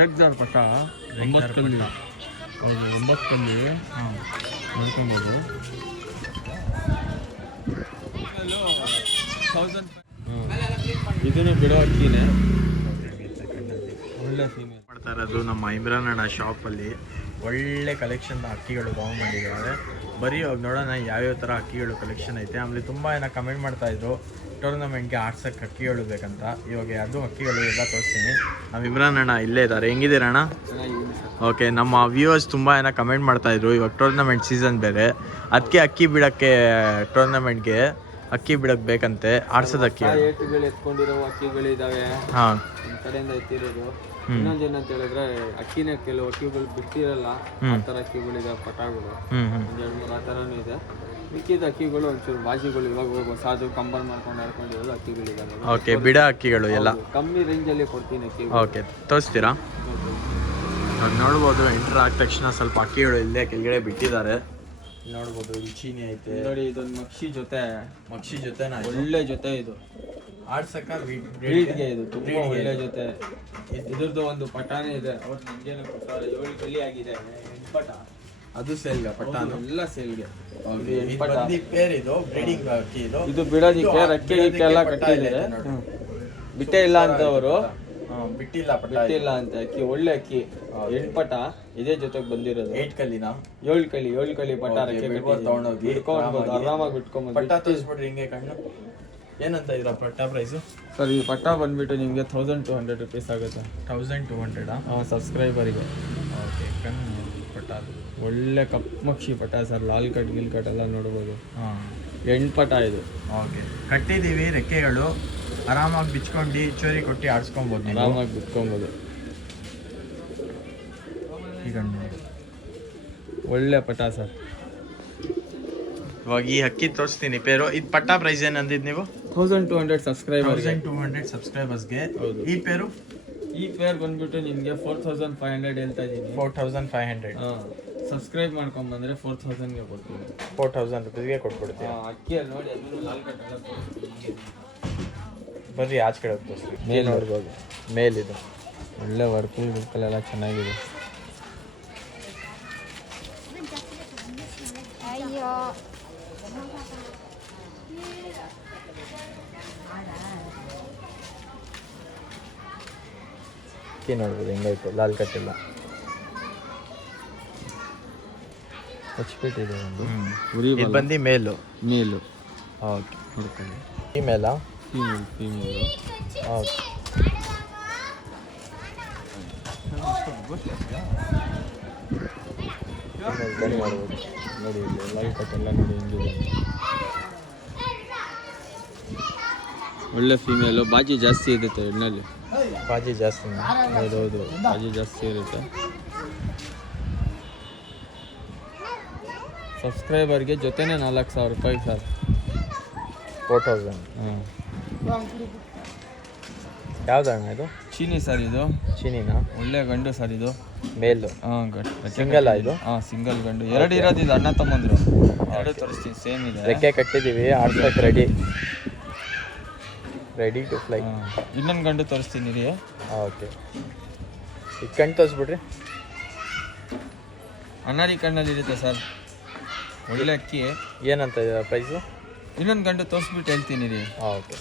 ರೇಗ್ದಾರ್ ಪಟ್ಟ 9 ಕಲ್ಲಿ. ಹೌದು 9 ಕಲ್ಲಿ ನೋಡ್ಕೊಬೋದು. ಇದನ್ನು ಬಿಡೋ ಅಕ್ಕಿನೇ ಒಳ್ಳೆ ಫೀಮೇಲ್ ಮಾಡ್ತಾ ಇರೋದು ನಮ್ಮ ಇಮ್ರಾನ್ ಅಣ್ಣ ಶಾಪಲ್ಲಿ. ಒಳ್ಳೆ ಕಲೆಕ್ಷನ್ ಅಕ್ಕಿಗಳು ತೊಗೊಂಡ್ಬಂದಿದ್ದಾರೆ. ಬರೀ ಹೋಗಿ ನೋಡೋಣ ಯಾವ್ಯಾವ ಥರ ಅಕ್ಕಿಗಳು ಕಲೆಕ್ಷನ್ ಐತೆ. ಆಮೇಲೆ ತುಂಬ ಕಮೆಂಟ್ ಮಾಡ್ತಾಯಿದ್ರು ಟೂರ್ನಮೆಂಟ್ಗೆ ಆಡ್ಸೋಕ್ಕೆ ಅಕ್ಕಿಗಳು ಬೇಕಂತ. ಇವಾಗ ಅದು ಅಕ್ಕಿಗಳು ಎಲ್ಲ ತೋರಿಸ್ತೀನಿ. ನಮ್ಮ ಇಮ್ರಾನ್ ಅಣ್ಣ ಇಲ್ಲೇ ಇದ್ದಾರೆ. ಹೆಂಗಿದ್ದೀರ ಅಣ್ಣ? ಓಕೆ. ನಮ್ಮ ವ್ಯೂವರ್ಸ್ ತುಂಬ ಕಮೆಂಟ್ ಮಾಡ್ತಾಯಿದ್ರು, ಇವಾಗ ಟೂರ್ನಮೆಂಟ್ ಸೀಸನ್ ಬೇರೆ, ಅದಕ್ಕೆ ಅಕ್ಕಿ ಬಿಡೋಕ್ಕೆ ಟೂರ್ನಮೆಂಟ್ಗೆ ಅಕ್ಕಿ ಬಿಡಕ್ಕೆ ಬೇಕಂತೆ. ಆಡ್ಸೋದು ಅಕ್ಕಿ ಎತ್ಕೊಂಡಿರೋ ಅಕ್ಕಿಗಳಿದ್ದಾವೆ. ಹಾಂ, ಈ ಕಡೆಯಿಂದ ಎತ್ತಿರೋದು. ಇನ್ನೊಂದು ಏನಂತ ಹೇಳಿದ್ರೆ ಅಕ್ಕಿನೇ ಕೆಲವು ಅಕ್ಕಿಗಳು ಬಿಟ್ಟಿರಲ್ಲ, ಆ ಥರ ಅಕ್ಕಿಗಳಿದೆ ಪಟಾಗಳು. ಒಂದು 2-3 ಆ ಥರನೂ ಇದೆ. ಮಿಕ್ಕಿದ ಅಕ್ಕಿಗಳು ಒಂಚೂರು ಬಾಜಿಗಳು ಇವಾಗ ಹೊಸದು ಕಂಬಲ್ ಮಾಡ್ಕೊಂಡು ಆಡ್ಕೊಂಡಿರೋದು ಅಕ್ಕಿಗಳಿದ್ದಾವೆ. ಓಕೆ. ಬಿಡ ಅಕ್ಕಿಗಳು ಎಲ್ಲ ಕಮ್ಮಿ ರೇಂಜಲ್ಲಿ ಕೊಡ್ತೀನಿ ಅಕ್ಕಿ. ಓಕೆ, ತೋರಿಸ್ತೀರಾ? ನೋಡ್ಬೋದು. ಎಂಟ್ರ್ ಆದ ತಕ್ಷಣ ಸ್ವಲ್ಪ ಅಕ್ಕಿಗಳು ಇಲ್ಲೇ ಕೆಳಗಡೆ ಬಿಟ್ಟಿದ್ದಾರೆ. ನೋಡ್ಬೋದು. ಇಲ್ಲಿ ಚೀನಿ ಐತೆ ನೋಡಿ. ಇದೊಂದು ಮಕ್ಷಿ ಜೊತೆ ಒಳ್ಳೆ ಜೊತೆ. ಇದು ಆಡ್ಸಕ್ಕ ಬ್ರೀಡ್ಗೆ ಇದು ತುಂಬಾ ಒಳ್ಳೆ ಜೊತೆ. ಇದ್ರದ್ದು ಒಂದು ಪಟಾನೇ ಇದೆ. ಅವ್ರು ನಮ್ಗೇನು ಕೊಡ್ತಾರೆ, 7 ಕಲ್ಲಿ ಆಗಿದೆ. 8 ಪಟ ಅದು ಸೇಲ್ಗೆ ಪಟ್ಟಾನು ಎಲ್ಲ ಸೇಲ್ಗೆ. ಪೇರ್ ಇದು ಬ್ರೀಡಿಂಗ್ ಅಕ್ಕಿ. ಇದು ಬಿಡೋದಿಕ್ಕೆ ರೆಕ್ಕೆ ಎಲ್ಲ ಕಟ್ಟಿದ್ದಾರೆ. ಬಿಟ್ಟೇ ಇಲ್ಲ ಅಂತ ಅವರು, ಬಿಟ್ಟಿಲ್ಲ ಅಂತ. ಅಕ್ಕಿ ಒಳ್ಳೆ ಅಕ್ಕಿ. 8 ಪಟ ಇದೇ ಜೊತೆಗೆ ಬಂದಿರೋದು. 8 ಕಲ್ಲಿನ 7 ಕಲ್ಲಿ ಪಟ ರೆಕ್ಕೆ ತಗೊಂಡೋಗಿ ಆರಾಮಾಗಿ ಬಿಟ್ಕೊಂಡ್ಬಂದು. ಪಟ್ಟ ತೋರಿಸ್ಬಿಟ್ರಿ ಹಿಂಗೆ ಕಣ್ಣು. ಏನಂತ ಇದ್ರ ಪಟ್ಟ ಪ್ರೈಸು? ಸರ್ ಈ ಪಟ್ಟ ಬಂದ್ಬಿಟ್ಟು ನಿಮಗೆ 1200 ರೂಪೀಸ್ ಆಗುತ್ತೆ. 1200 ಸಬ್ಸ್ಕ್ರೈಬರಿಗೆ. ಓಕೆ. ಕಣ್ಣು ಪಟ್ಟ ಅದು ಒಳ್ಳೆ ಕಪ್ಪಮಕ್ಷಿ ಪಟ sir. Lal cut Gill cut ಎಲ್ಲ ನೋಡ್ಬೋದು. 8 ಪಟ ಇದು. ಓಕೆ. ಕಟ್ಟಿದ್ದೀವಿ. ರೆಕ್ಕೆಗಳು ಆರಾಮಾಗಿ ಬಿಚ್ಕೊಂಡು ಚೋರಿ ಕೊಟ್ಟು ಆಡ್ಸ್ಕೊಬೋದು. ಆರಾಮಾಗಿ ಬಿಟ್ಕೊಬೋದು. ಈಗ ಒಳ್ಳೆ ಪಟ ಸರ್. ಇವಾಗ ಈ ಅಕ್ಕಿ ತೋರಿಸ್ತೀನಿ ಪೇರು. ಇದು ಪಟ್ಟ ಪ್ರೈಸ್ ಏನಂದಿದ್ದು ನೀವು? 1200 ಸಬ್ಸ್ಕ್ರೈಬರ್. 1200 ಸಬ್ಸ್ಕ್ರೈಬರ್ಸ್ಗೆ. ಈ ಪೇರು? ಈ ಪೇರ್ ಬಂದ್ಬಿಟ್ಟು ನಿಮಗೆ 4500 ಹೇಳ್ತಾ ಇದ್ದೀನಿ. 4500. ಸಬ್ಸ್ಕ್ರೈಬ್ ಮಾಡ್ಕೊಂಡ್ಬಂದ್ರೆ 4000ಗೆ ಕೊಡ್ತೀನಿ. 4000 ರೂಪೀಸ್ಗೆ ಕೊಟ್ಬಿಡ್ತೀವಿ. ಅಕ್ಕಿಯಲ್ಲಿ ನೋಡಿ ಅದನ್ನು ಲಾಲ್ ಕಟ್ ಎಲ್ಲ ಬರ್ರಿ ಆಚೆ ಕಡೆ ತೋರಿಸ್ತೀವಿ. ಮೇಲ್ ನೋಡ್ಬೋದು. ಮೇಲಿದು ಒಳ್ಳೆ ವರ್ಕಲ್ಲೆಲ್ಲ ಚೆನ್ನಾಗಿದೆ. ಅಕ್ಕಿ ನೋಡ್ಬೋದು ಹೆಂಗೈತೆ. ಲಾಲ್ ಕಟ್ಟಿಲ್ಲ, ಹಚ್ಬಿಟ್ಟಿದೆ ಒಂದು. ಇದು ಬಂದು ಮೇಲು. ಓಕೆ. ಹುಡ್ಕೊಳ್ಳಿ. ಫೀಮೇಲಾ? ಫೀಮೇಲು. ಓಕೆ. ಮಾಡ್ಬೋದು ನೋಡಿ. ಲಾಲ್ ಕಟ್ ಎಲ್ಲ ನೋಡಿ ಹೆಂಗಿದೆ. ಒಳ್ಳೆ ಫೀಮೇಲು. ಬಾಜಿ ಜಾಸ್ತಿ ಇರುತ್ತೆ ಎಣ್ಣೆಲ್ಲಿ. ಬಾಜಿ ಜಾಸ್ತಿ? ಹೌದೌದು, ಬಾಜಿ ಜಾಸ್ತಿ ಇರುತ್ತೆ. ಸಬ್ಸ್ಕ್ರೈಬರ್ಗೆ ಜೊತೆನೇ 4000 ರೂಪಾಯಿ ಸರ್. 4000. ಯಾವ್ದಣ್ಣ ಇದು? ಚೀನಿ ಸರ್. ಇದು ಚೀನಿನಾ? ಒಳ್ಳೆ ಗಂಡು ಸರ್ ಇದು. ಮೇಲು? ಸಿಂಗಲ್ ಇದು? ಸಿಂಗಲ್ ಗಂಡು. 2 ಇರೋದು. ಇದು ಅಣ್ಣ ತಮ್ಮಂದ್ರು. 2 ತೋರಿಸ್ತೀನಿ. ಸೇಮ್ ಇದೆ. ರೆಕ್ಕೆ ಕಟ್ಟಿದ್ದೀವಿ. ಆಡ್ಸಕ್ಕೆ ರೆಡಿ ಟು ಫ್ಲೈ. ಇನ್ನೊಂದು ಗಂಡು ತೋರಿಸ್ತೀನಿ ರೀ. ಓಕೆ. ಈ ಕಣ್ಣು ತೋರಿಸ್ಬಿಡ್ರಿ. ಅಣ್ಣಾರಿ ಕಣ್ಣಲ್ಲಿ ಇರುತ್ತೆ ಸರ್. ಒಳ್ಳೆ ಅಕ್ಕಿ. ಏನಂತ ಇದೆ ಪ್ರೈಸು? ಇನ್ನೊಂದು ಗಂಡು ತೋರಿಸ್ಬಿಟ್ಟು ಹೇಳ್ತೀನಿ ರೀ. ಓಕೆ.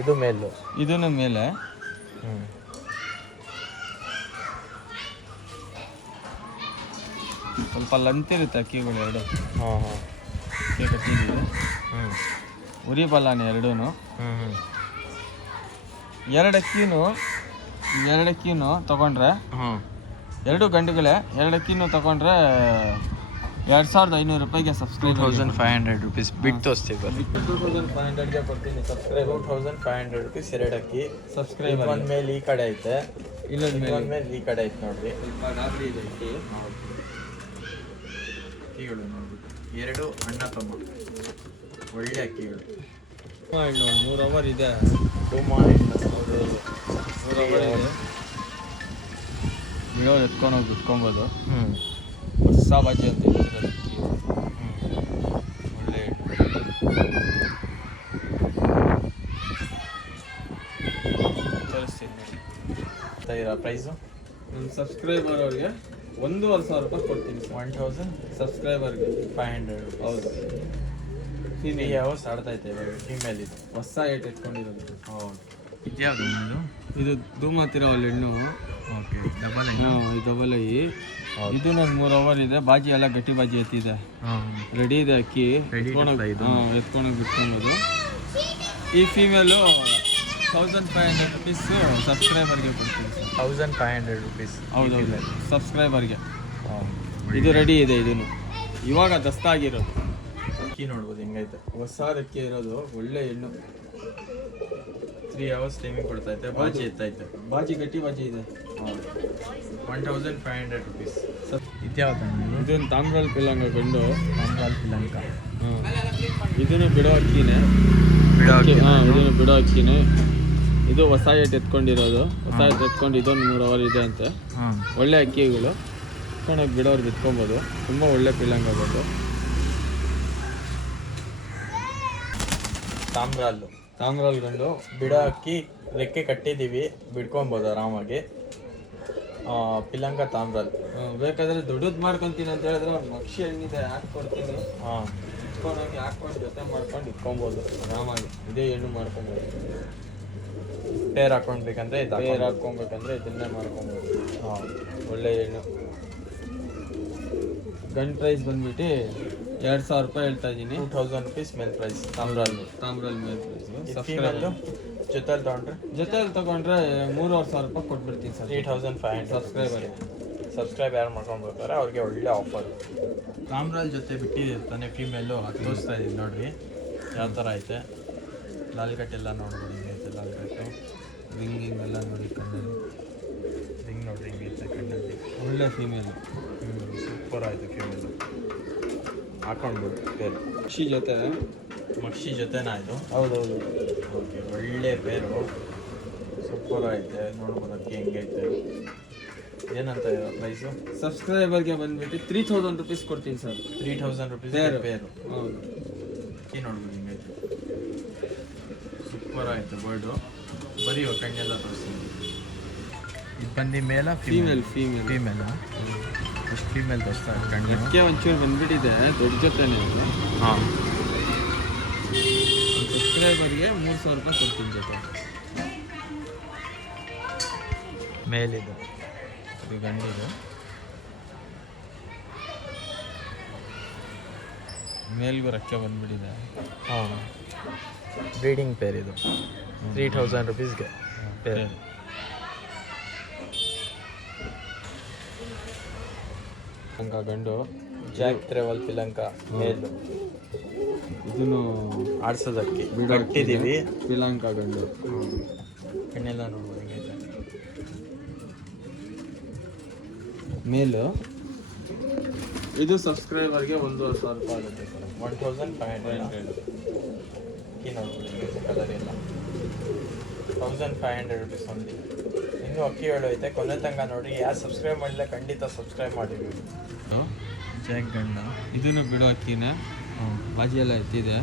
ಇದು ಮೇಲು? ಇದನ್ನು ಮೇಲೆ. ಸ್ವಲ್ಪ ಲಂತಿರುತ್ತೆ ಅಕ್ಕಿಗಳು 2. ಅಕ್ಕಿ ಕಟ್ಟಿದ್ದೀವಿ. ಉರಿ ಬಲ್ಲಾನೆ 2. 2 ಅಕ್ಕಿನೂ ತೊಗೊಂಡ್ರೆ 2 ಗಂಡುಗಳೇ. 2 ಅಕ್ಕಿನೂ ತೊಗೊಂಡ್ರೆ 2500 ರೂಪಾಯಿಗೆ ಸಬ್ಸ್ಕ್ರೈಬ್. 2500 ರೂಪೀಸ್ ಬಿಟ್ಟು ತೋರಿಸ್ತೀವಿ. 2500ಗೆ ಕೊಡ್ತೀನಿ ಸಬ್ಸ್ಕ್ರೈಬ್. 2500 ರೂಪೀಸ್ 2 ಅಕ್ಕಿ ಸಬ್ಸ್ಕ್ರೈಬರ್. ಒಂದು ಮೇಲೆ ಈ ಕಡೆ ಐತೆ, ಇನ್ನೊಂದು ಮೇಲೆ ಈ ಕಡೆ ಐತೆ ನೋಡ್ರಿ. ಸ್ವಲ್ಪ ಗಾಬರಿ ಇದೆ ಅಕ್ಕಿ. ಅಕ್ಕಿಗಳು ನೋಡ್ಬಿಟ್ಟು 2 ಅಣ್ಣ ತಮ್ಮ ಒಳ್ಳೆ ಅಕ್ಕಿಗಳು. 3 ಅವರ್ ಇದೆ. 2 ಹೌದು, 3 ಅವರ್ ಇದೆ. ಬಿಡೋದು ಎತ್ಕೊಂಡೋಗಿ ಬಿಟ್ಕೊಬೋದು. ಹೊಸ ಬಾಜಿ ಅಂತ ಹೇಳ್ತಿರೋದು ಅಕ್ಕಿ. ಒಳ್ಳೆ ಪ್ರೈಸು? ನಮ್ಮ ಸಬ್ಸ್ಕ್ರೈಬರ್ ಅವ್ರಿಗೆ 1,500 ರೂಪಾಯಿ ಕೊಡ್ತೀನಿ ಸರ್. 1000 ಸಬ್ಸ್ಕ್ರೈಬರ್ಗೆ 500 ಹೌದು. ಫೀಮೇಲ್ ಯಾವಸ್ ಆಡ್ತೈತೆ ಇವಾಗ? ಫೀಮೇಲ್ ಇದು ಹೊಸ ಏಟ್ ಎತ್ಕೊಂಡಿರೋದು. ಹೌದು. ಇದ್ಯಾವುದು ಇದು? ಇದು ಧೂಮತಿರೋ ಹೆಣ್ಣು. ಓಕೆ, ಡಬಲ್ ಇದು ಡಬಲ್ ಐ. ಇದು ನನ್ನ 3 ಅವರ್ ಇದೆ. ಬಾಜಿ ಎಲ್ಲ ಗಟ್ಟಿ ಬಾಜಿ ಎತ್ತಿದೆ, ರೆಡಿ ಇದೆ ಅಕ್ಕಿ. ಎತ್ಕೊಂಡೋಗಿ ಬಿಟ್ಕೊಬೋದು. ಈ ಫೀಮೇಲು 1,500 ರುಪೀಸ್ ಸಬ್ಸ್ಕ್ರೈಬರ್ಗೆ ಕೊಡ್ತೀನಿ ಸರ್. 1,500 ರುಪೀಸ್. ಹೌದೌದು, ಸಬ್ಸ್ಕ್ರೈಬರ್ಗೆ. ಇದು ರೆಡಿ ಇದೆ. ಇದನ್ನು ಇವಾಗ ದಸ್ತಾಗಿರೋದು. ಅಕ್ಕಿ ನೋಡ್ಬೋದು ಹೆಂಗೈತೆ, ಹೊಸ ಅಕ್ಕಿ ಇರೋದು. ಒಳ್ಳೆ ಹೆಣ್ಣು. 3 ಅವರ್ಸ್ ಟೈಮಿಂಗ್ ಕೊಡ್ತೈತೆ. ಬಾಜಿ ಎತ್ತೈತೆ. ಬಾಜಿ ಗಟ್ಟಿ ಬಾಜಿ ಇದೆ. 1,500 ರುಪೀಸ್. ಇದ್ಯಾವ್ದು? ಇದೊಂದು ತಾಮ್ರಾಲ್ ಪಿಲಂಗ ಗಂಡು. ತಾಮ್ರಾಲ್ ಪಿಲಂಕ. ಇದನ್ನು ಬಿಡೋ ಅಕ್ಕಿನೇ. ಇದನ್ನು ಬಿಡೋ ಅಕ್ಕಿನೇ. ಇದು ಹೊಸ ಏಟ್ ಎತ್ಕೊಂಡಿರೋದು. ಹೊಸ ಏಟ್ ಎತ್ಕೊಂಡು ಇದೊಂದು 3 ಅವರ್ ಇದೆ ಅಂತೆ. ಒಳ್ಳೆ ಅಕ್ಕಿಗಳು ಎತ್ಕೊಂಡೋಗಿ ಬಿಡೋರು ಬಿತ್ಕೊಬೋದು. ತುಂಬ ಒಳ್ಳೆ ಪಿಲಂಗ ಬಂದು. ತಾಮ್ರಾಲ್ ಗಂಡು. ಬಿಡೋ ಅಕ್ಕಿ ರೆಕ್ಕೆ ಕಟ್ಟಿದ್ದೀವಿ, ಬಿಡ್ಕೊಬೋದು ಆರಾಮಾಗಿ. ಪಿಲಂಗ ತಾಮ್ರಾಲ್. ಬೇಕಾದ್ರೆ ದೊಡ್ಡದು ಮಾಡ್ಕೊತೀನಿ ಅಂತ ಹೇಳಿದ್ರೆ ಒಂದು ಮಕ್ಷಿ ಹಣ್ಣಿದೆ, ಹಾಕ್ಕೊಡ್ತೀನಿ. ಇಟ್ಕೊಂಡೋಗಿ ಹಾಕ್ಕೊಂಡು ಜೊತೆ ಮಾಡ್ಕೊಂಡು ಇಟ್ಕೊಬೋದು ಆರಾಮಾಗಿ. ಇದೇ ಹೆಣ್ಣು ಮಾಡ್ಕೊಬೋದು. ಪೇರ್ ಹಾಕ್ಕೊಳ್ಬೇಕಂದ್ರೆ ಪೇರ್ ಹಾಕ್ಕೊಬೇಕಂದ್ರೆ ಇದನ್ನೇ ಮಾಡ್ಕೊಬೋದು. ಒಳ್ಳೆ ಹೆಣ್ಣು. ಗಂಡು ಪ್ರೈಸ್ ಬಂದ್ಬಿಟ್ಟು 2,000 ರೂಪಾಯಿ ಹೇಳ್ತಾ ಇದ್ದೀನಿ. 2,000 ರುಪೀಸ್ ಮೇಲ್ ಪ್ರೈಸ್. ತಾಮ್ರಾಲ್ ಮೇಲ್ ಪ್ರೈಸ್. ಜೊತೆಲಿ ತಗೊಂಡ್ರೆ 3,500 ರೂಪಾಯಿ ಕೊಟ್ಬಿಡ್ತೀನಿ ಸರ್. 3,500 ಸಬ್ಸ್ಕ್ರೈಬ್ ಯಾರು ಮಾಡ್ಕೊಂಡ್ಬೇಕಾರೆ ಅವ್ರಿಗೆ ಒಳ್ಳೆ ಆಫರ್. ತಾಮ್ರಾಲ್ ಜೊತೆ ಬಿಟ್ಟಿರ್ತಾನೆ ಫೀಮೇಲು. ಅದು ತೋರಿಸ್ತಾ ಇದ್ದೀನಿ ನೋಡ್ರಿ ಯಾವ ಥರ ಐತೆ. ಲಾಲ್ಗಟ್ ಎಲ್ಲ ನೋಡ್ಬೋದು ಹಿಂಗೈತೆ. ಲಾಲ್ಗಟ್ಟು ರಿಂಗಿಂಗ್ ಎಲ್ಲ ನೋಡಿ ಕಣ್ಣಲ್ಲಿ. ರಿಂಗ್ ನೋಡ್ರಿ ಹಿಂಗೈತೆ ಕಣ್ಣಲ್ಲಿ. ಒಳ್ಳೆ ಫೀಮೇಲು. ಸೂಪರ್ ಆಯಿತು ಫೀಮೇಲು. ಹಾಕೊಂಡ್ಬೋದು ಪೇರು. ಮಕ್ಷಿ ಜೊತೆನಾ ಇದು? ಹೌದೌದು. ಓಕೆ, ಒಳ್ಳೆ ಪೇರು. ಸೂಪರ್ ಐತೆ. ನೋಡ್ಬೋದು ಅಕ್ಕಿ ಹೆಂಗೈತೆ. ಏನಂತ ಪ್ರೈಸು? ಸಬ್ಸ್ಕ್ರೈಬರ್ಗೆ ಬಂದ್ಬಿಟ್ಟು 3,000 ರುಪೀಸ್ ಕೊಡ್ತೀನಿ ಸರ್. 3,000 ರುಪೀಸ್ ಪೇರು. ಹೌದು. ಅಕ್ಕಿ ನೋಡ್ಬೋದು ಹಿಂಗೈತೆ. ಸೂಪರ್ ಆಯಿತು ಬರ್ಡು. ಬರೀ ಕಣ್ಣೆಲ್ಲ ತೋರಿಸ್ತೀನಿ. ಇದು ಬಂದು ಮೇಲ ಫೀಮೇಲಾ? ಎಷ್ಟು ಫೀಮೇಲ್ ತೋರಿಸ್ತಾ ಕಣ್ಣು? ಅದಕ್ಕೆ ಒಂಚೂರು ಬಂದ್ಬಿಟ್ಟಿದೆ, ದೊಡ್ಡ ಜೊತೆನೇ. ಸಬ್ಸ್ಕ್ರೈಬರ್ಗೆ 3,000 ರೂಪಾಯಿ ಕೊಡ್ತೀನಿ ಜೊತೆ. ಮೇಲಿದು ಇದು ಗಂಡಿದು. ಮೇಲ್ಗೂ ರಕ್ಕೆ ಬಂದ್ಬಿಟ್ಟಿದೆ. ಬ್ರೀಡಿಂಗ್ ಪೇರ್ ಇದು. 3,000 ರುಪೀಸ್ಗೆ ಪೇರ್. ಗಂಡು. ಜಾಕ್ ಟ್ರೆವಲ್ ಪಿಲಂಕ ಮೇಲು. ಇದನ್ನು ಆಡ್ಸೋದಕ್ಕೆ ಬಿಟ್ಟಿದ್ದೀವಿ. ಪಿಲಂಕ ಗಂಡು. ಕಣ್ಣೆಲ್ಲ ನೋಡ್ಬೋದು ಹಿಂಗೈತೆ. ಮೇಲು. ಇದು ಸಬ್ಸ್ಕ್ರೈಬರ್ಗೆ 1,500 ರೂಪಾಯಿ ಆಗುತ್ತೆ ಸರ್. 1,500. ಅಕ್ಕಿ ನೋಡ್ಬೋದು ಹಿಂಗೈತೆ. ಕಲರ್ ಎಲ್ಲ 1,500 ರುಪೀಸ್ ಒಂದಿ. ಇನ್ನೂ ಅಕ್ಕಿಗಳು ಐತೆ. ಕೊನೆ ತನಕ ನೋಡಿ. ಯಾರು ಸಬ್ಸ್ಕ್ರೈಬ್ ಮಾಡಿಲ್ಲ ಖಂಡಿತ ಸಬ್ಸ್ಕ್ರೈಬ್ ಮಾಡಿದ್ವಿ. ಜಾಕ್ ಗಂಡ. ಇದನ್ನು ಬಿಡೋ ಅಕ್ಕಿನೇ. ಬಾಜಿ ಎಲ್ಲ ಎತ್ತಿದೆ.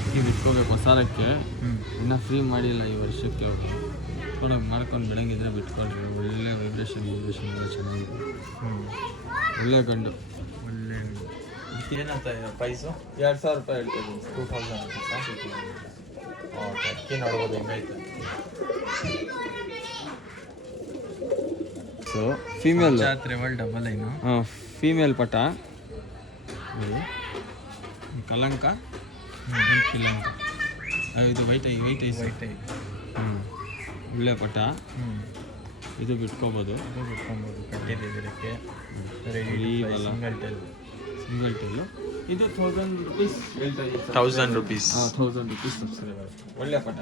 ಅಕ್ಕಿ ಬಿಟ್ಕೋಬೇಕು ಹೊಸಾರಕ್ಕೆ. ಇನ್ನೂ ಫ್ರೀ ಮಾಡಿಲ್ಲ ಈ ವರ್ಷಕ್ಕೆ. ಅವರು ಕೊಡೋಕೆ ಮಾಡ್ಕೊಂಡು ಬಿಡಂಗಿದ್ರೆ ಬಿಟ್ಕೊಳ್ರಿ. ಒಳ್ಳೆ ವೈಬ್ರೇಷನ್ ಎಲ್ಲ ಚೆನ್ನಾಗಿದೆ. ಒಳ್ಳೆ ಗಂಡು. ಒಳ್ಳೆ ಏನಂತ ಪ್ರೈಸು? 2,000 ರೂಪಾಯಿ ಹೇಳ್ತಿದ್ದೀನಿ. 2,000 ರುಪೀಸಾ? ಓಕೆ, ಅಕ್ಕಿ ನೋಡ್ಬೋದು ಹೆಂಗೈತೆ. ಸೊ ಫೀಮೇಲ್ ಟ್ರೆವಲ್ ಡಬಲ್ ಏನು? ಫೀಮೇಲ್ ಪಟ. ಕಲಂಕ. ಪಿಲಂಕ. ಇದು ವೈಟ್ ಐ. ಒಳ್ಳೆ ಪಟ. ಇದು ಬಿಟ್ಕೋಬೋದು. ಕಟ್ಟಿದ್ದೀರಕ್ಕೆ ಸಿಂಗಲ್ ಟೇಲು. ಇದು 1,000 ರುಪೀಸ್ ಹೇಳ್ತಾ ಇದ್ದೀನಿ. 1,000 ರುಪೀಸ್. 1,000 rupees subscriber. ಒಳ್ಳೆ ಪಟ.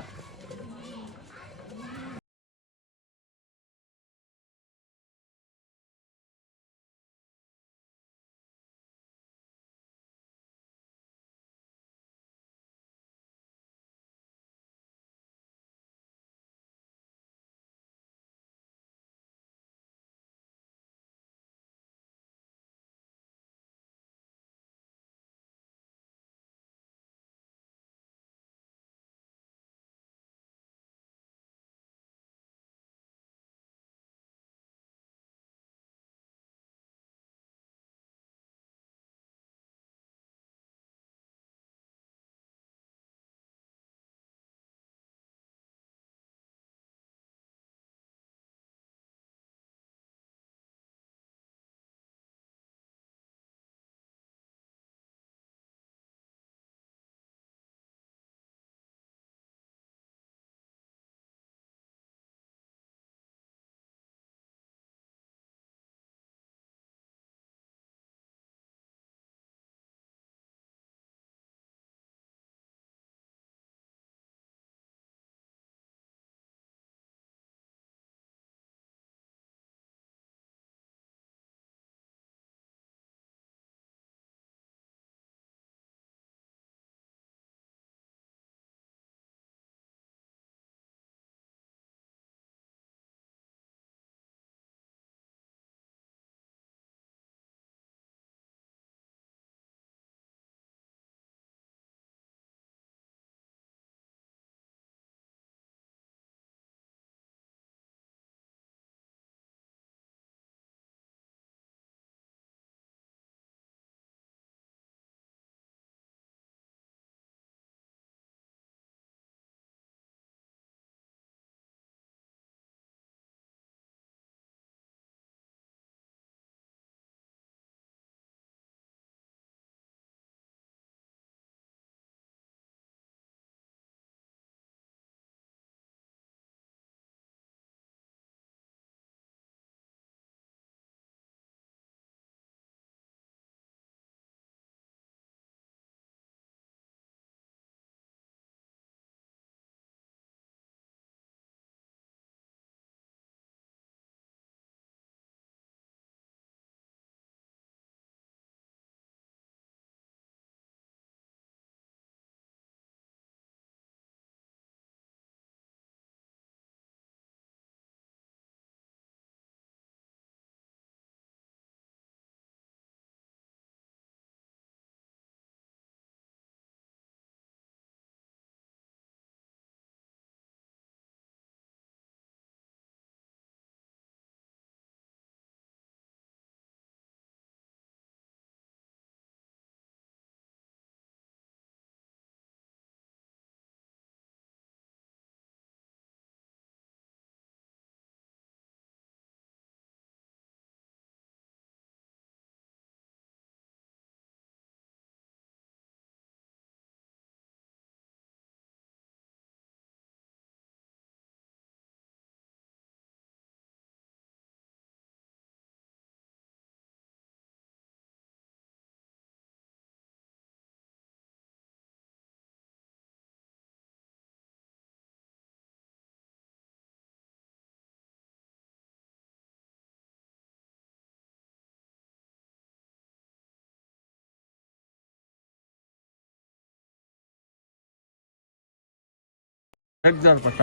ಎಕ್ಸಾರ್ ಪಟ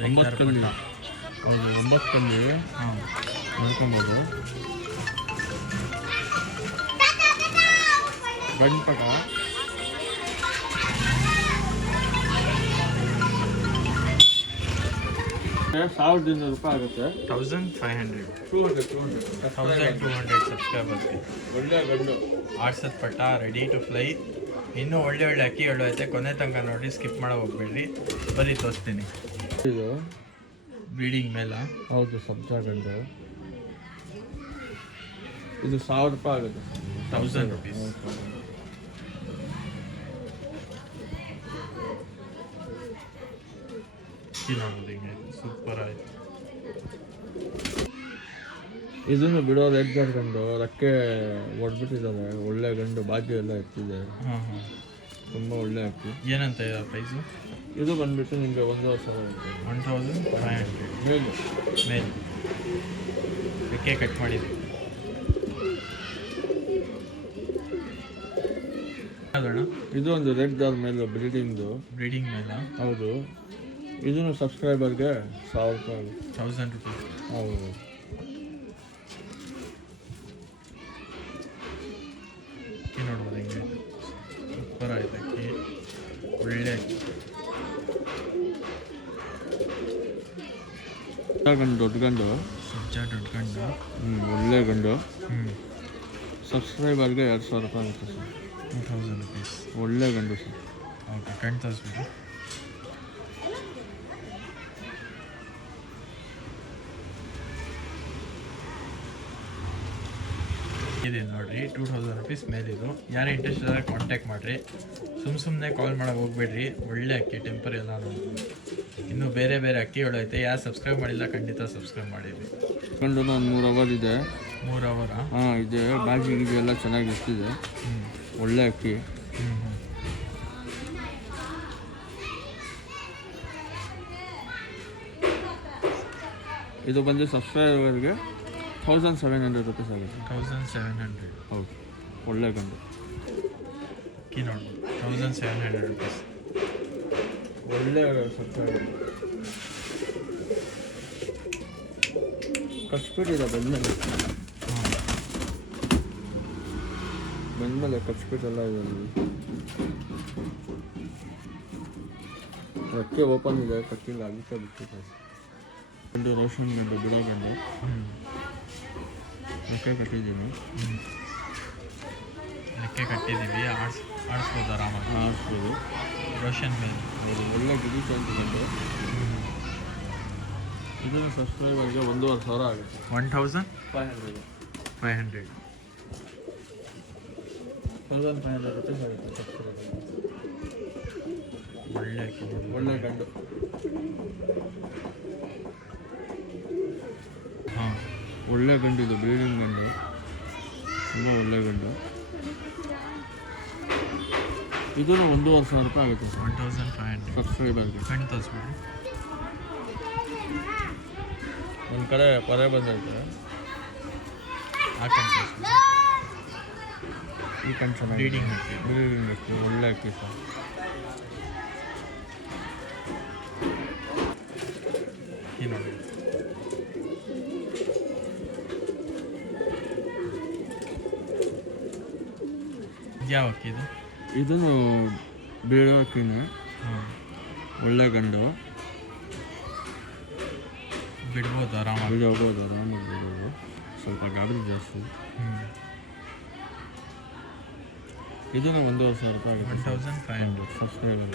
9 ಕಲ್ಲಿ. ಹೌದು 9 ಕಲ್ಲಿ ಹಾಂ ನೋಡ್ಕೊಬೋದು. ಗಂಡು ಪಟ 1200 ರೂಪಾಯಿ ಆಗುತ್ತೆ. 1500 1200 ಸಬ್ಸ್ಕ್ರೈಬರ್ಸ್ಗೆ ಒಳ್ಳೆ ಗಂಡು ಆಡ್ಸದ್ ಪಟ್ಟ ರೆಡಿ ಟು ಫ್ಲೈ. ಇನ್ನೂ ಒಳ್ಳೆ ಒಳ್ಳೆ ಅಕ್ಕಿಗಳು ಐತೆ, ಕೊನೆ ತನಕ ನೋಡಿ, ಸ್ಕಿಪ್ ಮಾಡೋ ಹೋಗ್ಬೇಡ್ರಿ. ಬರೀ ತೋರಿಸ್ತೀನಿ. ಇದು ಬ್ರೀಡಿಂಗ್ ಮೇಲೆ ಹೌದು ಸಬ್ಜಾ ಗಂಡು. ಇದು 1000 ರೂಪಾಯಿ ಆಗುತ್ತೆ. 1000 rupees. ಅಕ್ಕಿ ನೋಡೋದು ಹಿಂಗೆ ಸೂಪರ್ ಆಯ್ತು. ಇದನ್ನು ಬಿಡೋದು ಎಕ್ಸಾರ್ ಗಂಡು. ರೆಕ್ಕೆ ಹೊಡ್ಬಿಟ್ಟಿದ್ದಾವೆ. ಒಳ್ಳೆ ಗಂಡು ಬಾಜಿ ಎಲ್ಲ ಎತ್ತಿದೆ. ಹಾಂ ಹಾಂ ತುಂಬ ಒಳ್ಳೆ ಅಕ್ಕಿ. ಏನಂತ ಪ್ರೈಸು? ಇದು ಬಂದ್ಬಿಟ್ಟು ನಿಮಗೆ 1500 1500 ಮೇಲು. ಮೇಲೆ ರೆಕ್ಕೆ ಕಟ್ ಮಾಡಿದ್ವಿ. ಅದಣ್ಣ ಇದು ಒಂದು ರೆಡ್ ದಾರ್ ಮೇಲೆ ಬ್ರೀಡಿಂಗ್ದು. ಬ್ರೀಡಿಂಗ್ ಮೇಲೆ ಹೌದು. ಇದನ್ನು ಸಬ್ಸ್ಕ್ರೈಬರ್ಗೆ 1000 ರೂಪಾಯಿ. 1000 rupees. ಹೌದು. ಅಕ್ಕಿ ನೋಡ್ಬೋದು ಹಿಂಗೆ ಸೂಪರ್ ಆಯ್ತು ಅಕ್ಕಿ. ಒಳ್ಳೆ ಅಕ್ಕಿ. ಗಂಡು ದೊಡ್ಡ ಗಂಡು. ಸಜ್ಜಾ ದೊಡ್ಡ ಗಂಡು. ಒಳ್ಳೆ ಗಂಡು. ಹ್ಞೂ ಸಬ್ಸ್ಕ್ರೈಬರ್ಗೆ 2000 ರೂಪಾಯಿ ಆಗುತ್ತೆ ಸರ್. 2000 rupees. ಒಳ್ಳೆ ಗಂಡು ಸರ್. ಓಕೆ ಕಣ್ ತೋರಿಸ್ಬಿಟ್ಟು. ಇದೆ ನೋಡಿರಿ 2000 rupees ಮೇಲಿದು. ಯಾರೇ ಇಂಟ್ರೆಸ್ಟ್ ಇದ್ದರೆ ಕಾಂಟ್ಯಾಕ್ಟ್ ಮಾಡಿರಿ. ಸುಮ್ಮನೆ ಕಾಲ್ ಮಾಡೋಕೆ ಹೋಗ್ಬೇಡ್ರಿ. ಒಳ್ಳೆ ಅಕ್ಕಿ, ಟೆಂಪರ್ ಎಲ್ಲ ನೋಡ್ಬೋದು. ಇನ್ನೂ ಬೇರೆ ಬೇರೆ ಅಕ್ಕಿಗಳು ಐತೆ. ಯಾರು ಸಬ್ಸ್ಕ್ರೈಬ್ ಮಾಡಿಲ್ಲ ಖಂಡಿತ ಸಬ್ಸ್ಕ್ರೈಬ್ ಮಾಡಿರಿ. ಗಂಡು ಒಂದು 3 ಅವರ್ ಇದೆ. 3 ಅವರಾ? ಹಾಂ ಇದೆ. ಬಾಜಿ ಗಿಜಿ ಎಲ್ಲ ಚೆನ್ನಾಗಿ ಇರ್ತಿದೆ. ಒಳ್ಳೆ ಅಕ್ಕಿ. ಇದು ಬಂದು ಸಬ್ಸ್ಕ್ರೈಬರ್ಗೆ 1700 ರೂಪೀಸ್ ಆಗುತ್ತೆ. 1700. ಹೌದು. ಒಳ್ಳೆ ಗಂಡು. ಅಕ್ಕಿ ನೋಡ್ಬೋದು 1700 rupees. ಒಳ್ಳೆ ಸಬ್ಸ್ಕ್ರೈಬರ್. ಕಚ್ಬಿಟ್ಟಿದೆ ಬಂದಮೇಲೆ. ಬಂದಮೇಲೆ ಕಚ್ಬಿಟ್ಟೆಲ್ಲ ಇದೆ. ರೆಕ್ಕೆ ಓಪನ್ ಇದೆ, ಕಟ್ಟಿಲ್ಲ, ಅದಕ್ಕೆ ಬಿಟ್ಟಿದೆ. ಗಂಡು ರೋಷನ್ ಗಂಡು, ಬಿಡೋ ಗಂಡು. ರೆಕ್ಕೆ ಕಟ್ಟಿದ್ದೀನಿ. ರೆಕ್ಕೆ ಕಟ್ಟಿದ್ದೀವಿ. ಆಡಿಸ್ಬೋದು ಆರಾಮಾಗಿ. ಆಡಿಸ್ಬೋದು. ರೋಷನ್ ಮೇಲೆ ಹೌದು. ಒಳ್ಳೆ ಗಿಡಿ ಅಂತ ಗಂಡು. ಇದನ್ನು ಸಬ್ಸ್ಕ್ರೈಬರ್ಗೆ 1500 ಆಗುತ್ತೆ. 1500. 1500 ರೂಪೀಸ್ ಆಗುತ್ತೆ ಸಬ್ಸ್ಕ್ರೈಬರ್. ಒಳ್ಳೆ ಅಕ್ಕಿ. ಒಳ್ಳೆ ಗಂಡು. ಹಾಂ ಒಳ್ಳೆ ಗಂಡು. ಇದು ಬ್ರೀಡಿಂಗ್ ಗಂಡು. ತುಂಬ ಒಳ್ಳೆ ಗಂಡು. ಇದೂ 1500 ರೂಪಾಯಿ ಆಗುತ್ತೆ ಸರ್. 1500 ಸಬ್ಸ್ಕ್ರೈಬರ್ಗೆ. ಕಣ್ಣು ತೋರಿಸ್ಬಿಡಿ. ಒಂದು ಕಡೆ ಪರೆ ಬಂದೈತೆ. ಆ ಕಣ್ಣು ತೋರಿಸ್ಬಿಡಿ. ಈ ಕಣ್ಣು ಚೆನ್ನಾಗಿ ಬ್ರೀಡಿಂಗ್ ಅಕ್ಕಿ. ಬ್ರೀಡಿಂಗ್ ಅಕ್ಕಿ. ಒಳ್ಳೆ ಅಕ್ಕಿ ಸರ್. ಈ ನೋಡಿ ಯಾವ ಅಕ್ಕಿ ಇದು? ಇದನ್ನು ಬೀಳೋ ಅಕ್ಕಿನೇ. ಹಾಂ ಒಳ್ಳೆ ಗಂಡು. ಬಿಡ್ಬೋದು ಆರಾಮಾಗಿ. ಬಿಡೋಬೋದು, ಆರಾಮಾಗಿ ಬಿಡೋದು. ಸ್ವಲ್ಪ ಗಾಬರಿ ಜಾಸ್ತಿ. ಇದನ್ನು 1500 ರೂಪಾಯಿ ಆಗುತ್ತೆ. 1500 ಸಬ್ಸ್ಕ್ರೈಬರ್.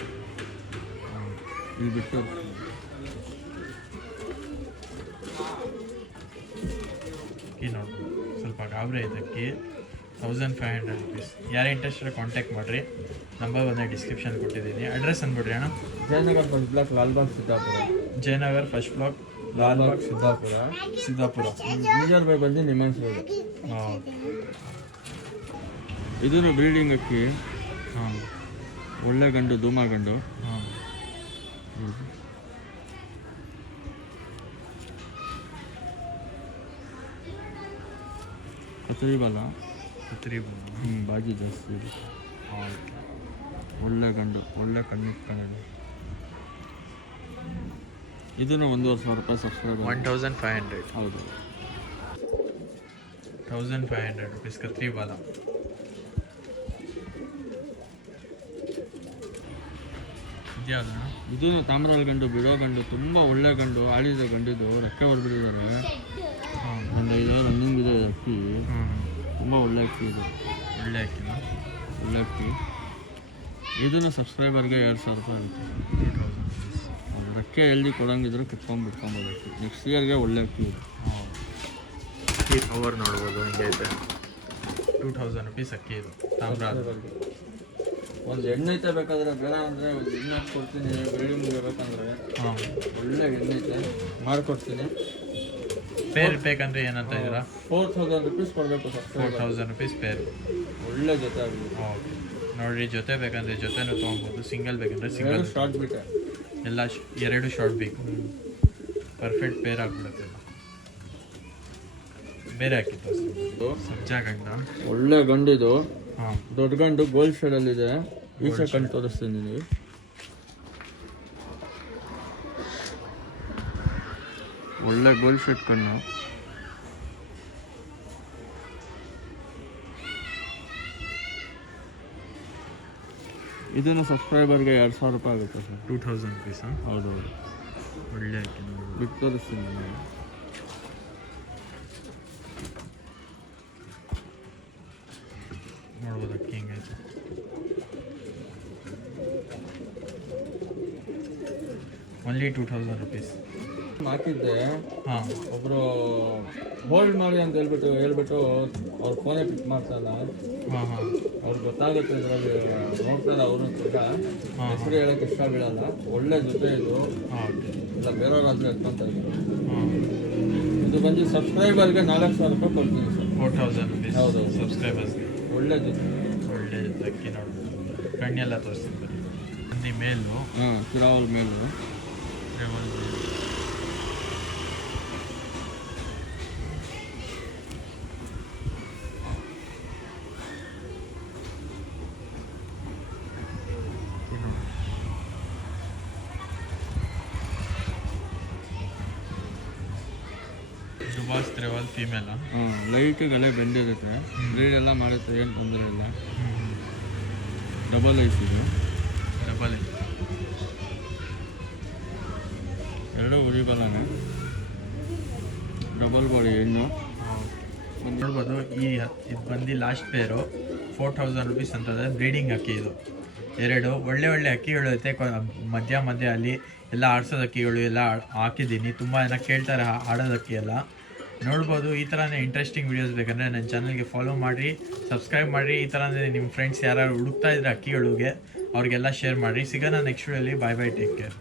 ಇಲ್ಲಿ ಬಿಟ್ಟು ಅಕ್ಕಿ ನೋಡ್ಬೋದು ಸ್ವಲ್ಪ ಗಾಬರಿ ಐತೆ ಅಕ್ಕಿ. 1500 rupees. ಯಾರೇ ಇಂಟ್ರೆಸ್ಟ್ ಕಾಂಟ್ಯಾಕ್ಟ್ ಮಾಡಿರಿ. ನಂಬರ್ ಬಂದರೆ ಡಿಸ್ಕ್ರಿಪ್ಷನ್ ಕೊಟ್ಟಿದ್ದೀನಿ. ಅಡ್ರೆಸ್ ಅಂದ್ಬಿಡ್ರಿ ಅಣ್ಣ. Jayanagar first block, Lalbagh, Siddapura. Jayanagar first block, Lalbagh, Siddapura. Near by ಬಂದು ನಿಮ್ಮನ್ಸ್ ರೋಡ್. ಹಾಂ ಇದನ್ನು ಬ್ರೀಡಿಂಗ್ ಅಕ್ಕಿ. ಹಾಂ ಒಳ್ಳೆ ಗಂಡು, ಧೂಮ ಗಂಡು. ಹಾಂ ಕತ್ರಿ ಬಲ. ಬಾಜಿ ಜಾಸ್ತಿ ಇದೆ. ಒಳ್ಳೆ ಗಂಡು. ಒಳ್ಳೆ ಕಣ್ಣಿಟ್ಕೊಂಡಿದೆ. ಇದನ್ನು 1,500 ರೂಪಾಯಿ ಸಬ್ಸ್ಕ್ರೈಬರ್. 1500. ಹೌದು. 1500 rupees ಕತ್ರಿ ಬಾಲ. ಇದ್ಯಾವ್ದು? ಇದನ್ನು ತಾಮ್ರಾಲ್ ಗಂಡು, ಬಿಡೋ ಗಂಡು, ತುಂಬ ಒಳ್ಳೆ ಗಂಡು, ಆಡಿದ ಗಂಡಿದು, ರೆಕ್ಕೆ ಹೊರಬಿಟ್ಟಿದ್ದಾರೆ. ಒಂದು 5 ರನ್ನಿಂಗ್ ಇದೆ ಅಕ್ಕಿ. ತುಂಬ ಒಳ್ಳೆ ಅಕ್ಕಿ ಇದು. ಒಳ್ಳೆ ಅಕ್ಕಿನ. ಒಳ್ಳೆ ಅಕ್ಕಿ. ಇದನ್ನು ಸಬ್ಸ್ಕ್ರೈಬರ್ಗೆ 2,000 ರೂಪಾಯಿ ಆಗುತ್ತೆ. 2000 rupees. ರೆಕ್ಕೆ ಎಲ್ಲಿ ಕೊಡಂಗಿದ್ರು ಕಿತ್ಕೊಂಡು ಬಿಟ್ಕೊಬೋದು ಅಕ್ಕಿ. ನೆಕ್ಸ್ಟ್ ಇಯರ್ಗೆ ಒಳ್ಳೆ ಅಕ್ಕಿ ಇದು. ಅಕ್ಕಿ ಕವರ್ ನೋಡ್ಬೋದು ಹಿಂಗೈತೆ. 2000 rupees ಅಕ್ಕಿ ಇದು ತಾಮ್ರ. ಒಂದು ಎಣ್ಣೈತೆ ಬೇಕಾದ್ರೆ ಬೇಡ ಅಂದರೆ ಒಂದು ಎಣ್ಣೆ ಹಾಕ್ಕೊಡ್ತೀನಿ. ಬ್ರೀಡಿಂಗ್ಗೆ ಬೇಕಂದ್ರೆ ಒಳ್ಳೆ ಎಣ್ಣೈತೆ ಮಾಡಿಕೊಡ್ತೀನಿ. ಪೇರ್ ಬೇಕಂದ್ರೆ ಏನಂತ ಇದ್ದೀರಾ? 4,000 ರೂಪೀಸ್ ಕೊಡಬೇಕು ಸರ್. 4000 rupees peer. ಒಳ್ಳೆ ಜೊತೆ ಆಗಿದೆ. ಓಕೆ ನೋಡಿರಿ, ಜೊತೆ ಬೇಕಂದ್ರೆ ಜೊತೆನೂ ತೊಗೊಬೋದು, ಸಿಂಗಲ್ ಬೇಕಂದ್ರೆ ಸಿಂಗಲ್. ಶಾರ್ಟ್ ಬಿಟ್ಟೆ ಎಲ್ಲ 2 ಶಾರ್ಟ್ ಬೇಕು. ಪರ್ಫೆಕ್ಟ್ ಪೇರ್ ಆಗಿಬಿಡುತ್ತೆ. ಬೇರೆ ಹಾಕಿತ್ತು ಸಬ್ಜಾ ಗಂಡ. ಒಳ್ಳೆ ಗಂಡಿದು. ಹಾಂ, ದೊಡ್ಡ ಗಂಡು ಗೋಲ್ಡ್ ಶೇಡಲ್ಲಿದೆ. ಈಚೆ ಕಣ್ಣು ತೋರಿಸ್ತೀನಿ ನೀವು. ಒಳ್ಳೆ ಗೋಲ್ಡ್ ಶೇಡ್ ಕಣ್ಣು. ಇದನ್ನು ಸಬ್ಸ್ಕ್ರೈಬರ್ಗೆ 2,000 ರೂಪಾಯಿ ಆಗುತ್ತೆ ಸರ್. 2000 rupees. ಹೌದೌದು. ಒಳ್ಳೆ ಅಕ್ಕಿ ಬಿಟ್ಟು ತೋರಿಸ್ತೀನಿ ನಾನು. ನೋಡ್ಬೋದು ಅಕ್ಕಿ ಹೆಂಗೈತೆ. Only 2000 rupees. ಹಾಕಿದ್ದೆ. ಹಾಂ, ಒಬ್ಬರು ಹೋಲ್ಡ್ ಮಾಡಿ ಅಂತ ಹೇಳ್ಬಿಟ್ಟು ಅವ್ರು ಫೋನೇ ಪಿಕ್ ಮಾಡ್ತಾ ಇಲ್ಲ. ಹಾಂ ಹಾಂ ಅವ್ರಿಗೆ ಗೊತ್ತಾಗುತ್ತೆ ಇದರಲ್ಲಿ ನೋಡ್ತಾರೆ ಅವರು ಕೂಡ. ಹೆಸರು ಹೇಳೋಕ್ಕೆ ಇಷ್ಟ ಬೀಳಲ್ಲ. ಒಳ್ಳೆ ಜೊತೆ ಇದು. ಹಾಂ, ಓಕೆ. ಇಲ್ಲ ಬೇರೆಯವ್ರಾದ್ರೆ ಎತ್ಕೊಂತ ಇದ್ರು. ಹಾಂ, ಇದು ಬಂದು ಸಬ್ಸ್ಕ್ರೈಬರ್ಗೆ 4,000 ರೂಪಾಯಿ ಕೊಡ್ತೀನಿ ಸರ್. 4000 rupees. ಹೌದು. ಸಬ್ಸ್ಕ್ರೈಬರ್ಸ್ಗೆ ಒಳ್ಳೆ ಜೊತೆ. ಒಳ್ಳೆ ಅಕ್ಕಿ ನೋಡ್ಬೋದು. ಕಣ್ಣೆಲ್ಲ ತೋರಿಸ್ತೀನಿ ಬರೀ. ಬನ್ನಿ ಮೇಲು. ಹಾಂ, ಕಿರಾವಲ್ ಮೇಲು. ರೇವಲ್ ಮೇಲು. ಸುಭಾಷ್ ತ್ರೇವಲ್ ಫೀಮೇಲ. ಹಾಂ, ಲೈಟಿಗೆಲ್ಲ ಬೆಂಡಿರುತ್ತೆ. ಬ್ರೀಡ್ ಎಲ್ಲ ಮಾಡುತ್ತೆ, ಏನು ತೊಂದರೆ ಇಲ್ಲ. ಡಬಲ್ ಐಸ್ ಇದು. ಡಬಲ್ ಎರಡು ಉರಿಬಲ್ಲನೆ. ಡಬಲ್ ಬಾಡಿ ಹೆಣ್ಣು. ನೋಡ್ಬೋದು. ಇದು ಬಂದು ಲಾಸ್ಟ್ ಪೇರು 4000 rupees ಅಂತಂದರೆ ಬ್ರೀಡಿಂಗ್ ಅಕ್ಕಿ ಇದು. 2 ಒಳ್ಳೆ ಅಕ್ಕಿಗಳು ಐತೆ. ಮಧ್ಯ ಅಲ್ಲಿ ಎಲ್ಲ ಆಡ್ಸೋದು ಅಕ್ಕಿಗಳು ಎಲ್ಲ ಹಾಕಿದ್ದೀನಿ. ತುಂಬ ಜನ ಕೇಳ್ತಾರೆ ಆಡೋದು ಅಕ್ಕಿ ಎಲ್ಲ. ನೋಡ್ಬೋದು. ಈ ಥರನೇ ಇಂಟ್ರೆಸ್ಟಿಂಗ್ ವೀಡಿಯೋಸ್ ಬೇಕಂದರೆ ನನ್ನ ಚಾನಲ್ಗೆ ಫಾಲೋ ಮಾಡಿರಿ, ಸಬ್ಸ್ಕ್ರೈಬ್ ಮಾಡಿರಿ. ಈ ಥರನೇ ನಿಮ್ಮ ಫ್ರೆಂಡ್ಸ್ ಯಾರು ಹುಡುಕ್ತಾ ಇದ್ರೆ ಅಕ್ಕಿಗಳಿಗೆ ಅವ್ರಿಗೆಲ್ಲ ಶೇರ್ ಮಾಡಿರಿ. ಸಿಗೋಣ ನೆಕ್ಸ್ಟ್ ವಿಡಿಯೋಲಿ. ಬಾಯ್, ಟೇಕ್ ಕೇರ್.